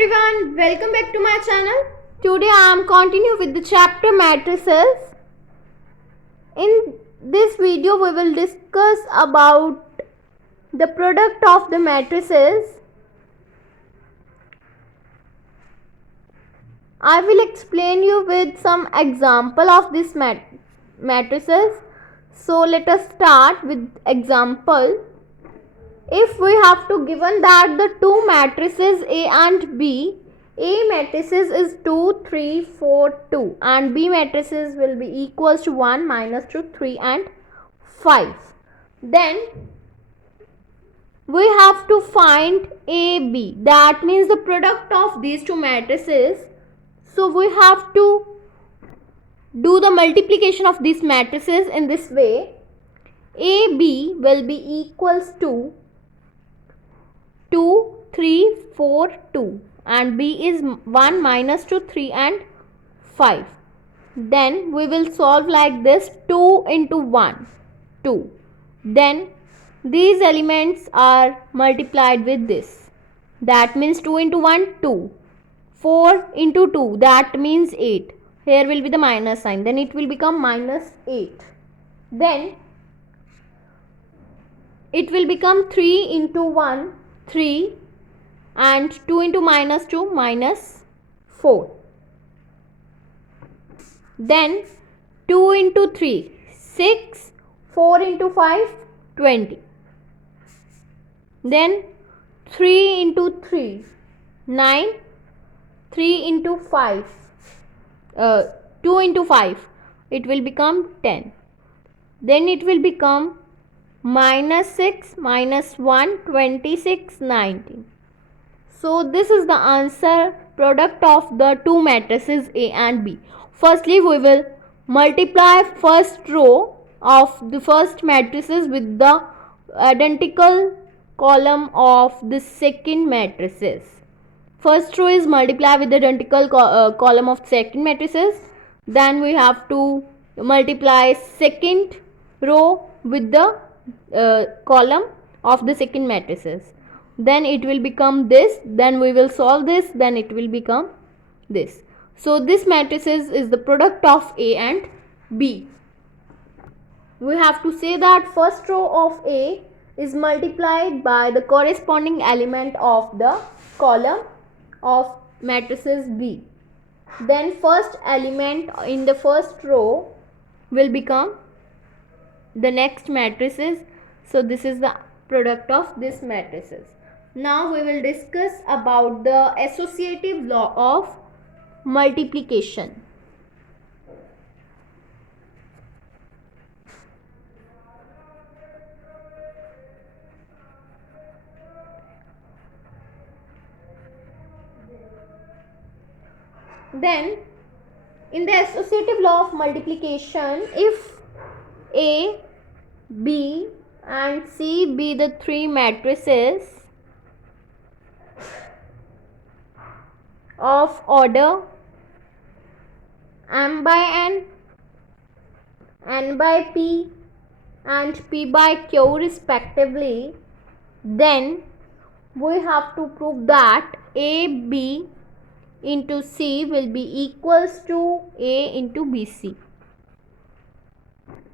everyone, welcome back to my channel. Today I am continuing with the chapter matrices. In this video we will discuss about the product of the matrices. I will explain you with some example of this matrices. So let us start with example. If we have to given that the two matrices A and B, A matrices is 2, 3, 4, 2 and B matrices will be equals to 1, minus 2, 3 and 5. Then we have to find AB, that means the product of these two matrices. So we have to do the multiplication of these matrices in this way. AB will be equals to 2, 3, 4, 2 and B is 1, minus 2, 3 and 5. Then we will solve like this: 2 into 1, 2. Then these elements are multiplied with this. That means 2 into 1, 2. 4 into 2, that means 8. Here will be the minus sign. Then it will become minus 8. Then it will become 3 into 1, 3 and 2 into minus 2, minus 4. Then 2 into 3, 6, 4 into 5, 20. Then 3 into 3, 9, 3 into 5, 2 into 5, it will become 10. Then it will become minus 6, minus 1, 26, 19. So this is the answer, product of the two matrices A and B. Firstly, we will multiply first row of the first matrices with the identical column of the second matrices. First row is multiplied with the identical column of second matrices. Then we have to multiply second row with the column of the second matrices. Then it will become this. Then we will solve this. Then it will become this. So this matrices is the product of A and B. We have to say that first row of A is multiplied by the corresponding element of the column of matrices B. Then first element in the first row will become the next matrices. So this is the product of this matrices. Now we will discuss about the associative law of multiplication. Then in the associative law of multiplication, if A, B and C be the three matrices of order m by n, n by p and p by q respectively, then we have to prove that AB into C will be equals to A into BC.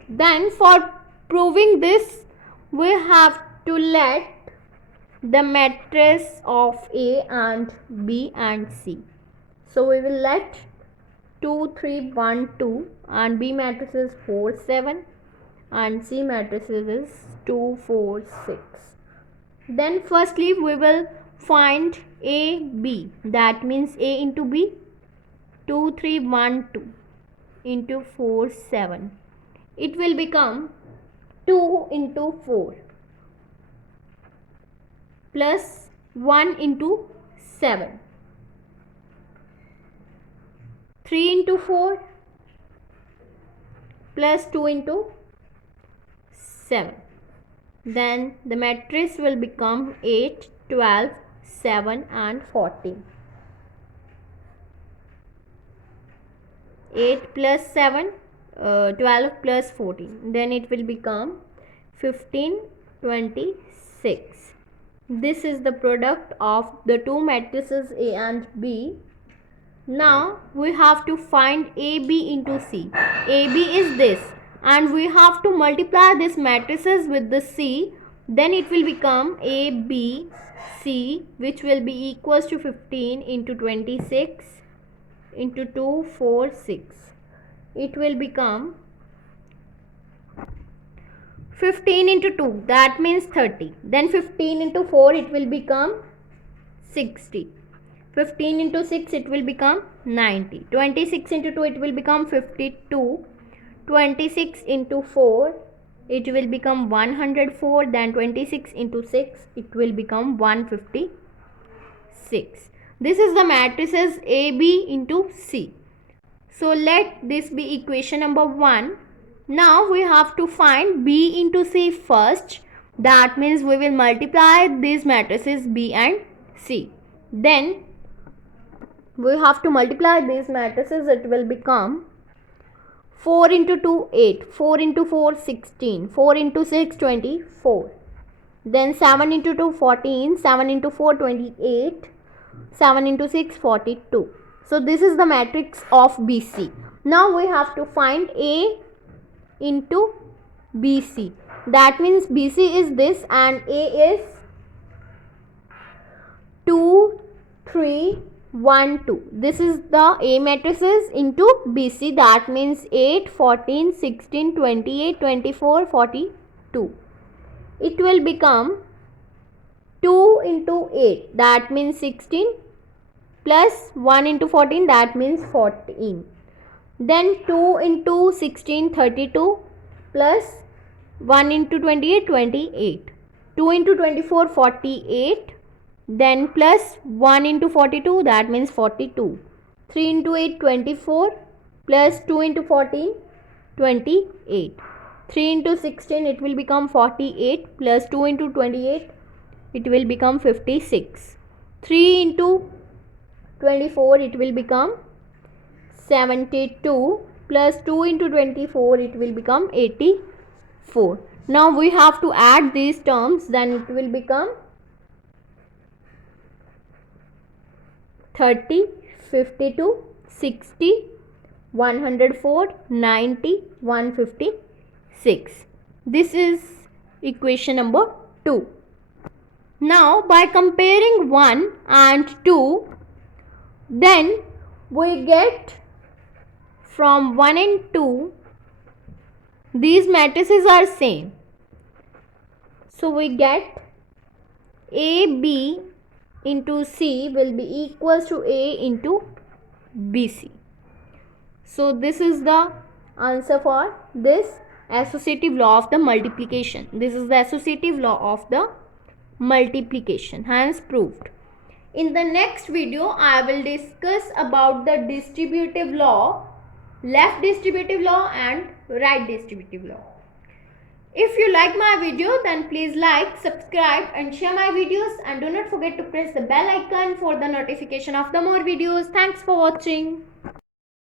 Then for proving this, we have to let the matrix of A and B and C. So we will let 2, 3, 1, 2 and B matrix is 4, 7 and C matrix is 2, 4, 6. Then firstly we will find A, B, that means A into B, 2, 3, 1, 2 into 4, 7. It will become 2 into 4 plus 1 into 7. 3 into 4 plus 2 into 7. Then the matrix will become 8, 12, 7 and 14. 8 plus 7, 12 plus 14. Then it will become 15, 26. This is the product of the two matrices A and B. Now we have to find AB into C. AB is this, and we have to multiply this matrices with the C. Then it will become ABC, which will be equals to 15 into 26 into 2, 4, 6. It will become 15 into 2, that means 30. Then 15 into 4, it will become 60. 15 into 6, it will become 90. 26 into 2, it will become 52. 26 into 4, it will become 104. Then 26 into 6, it will become 156. This is the matrices AB into C. So let this be equation number 1. Now we have to find B into C first. That means we will multiply these matrices B and C. Then we have to multiply these matrices. It will become 4 into 2, 8. 4 into 4, 16. 4 into 6, 24. Then 7 into 2, 14. 7 into 4, 28. 7 into 6, 42. So this is the matrix of BC. Now we have to find A into BC. That means BC is this and A is 2, 3, 1, 2. This is the A matrices into BC. That means 8, 14, 16, 28, 24, 42. It will become 2 into 8. That means 16 plus 1 into 14. That means 14. Then 2 into 16, 32 plus 1 into 28, 28. 2 into 24, 48. Then plus 1 into 42, that means 42. 3 into 8, 24 plus 2 into 14, 28. 3 into 16, it will become 48 plus 2 into 28, it will become 56. 3 into 24, it will become 72 plus 2 into 24, it will become 84. Now we have to add these terms, then it will become 30, 52, 60, 104, 90, 156. This is equation number 2. Now by comparing 1 and 2, then we get from 1 and 2, these matrices are same. So we get AB into C will be equals to A into BC. So this is the answer for this associative law of the multiplication. This is the associative law of the multiplication, hence proved. In the next video, I will discuss about the distributive law, left distributive law and right distributive law. If you like my video, then please like, subscribe and share my videos, and do not forget to press the bell icon for the notification of the more videos. Thanks for watching.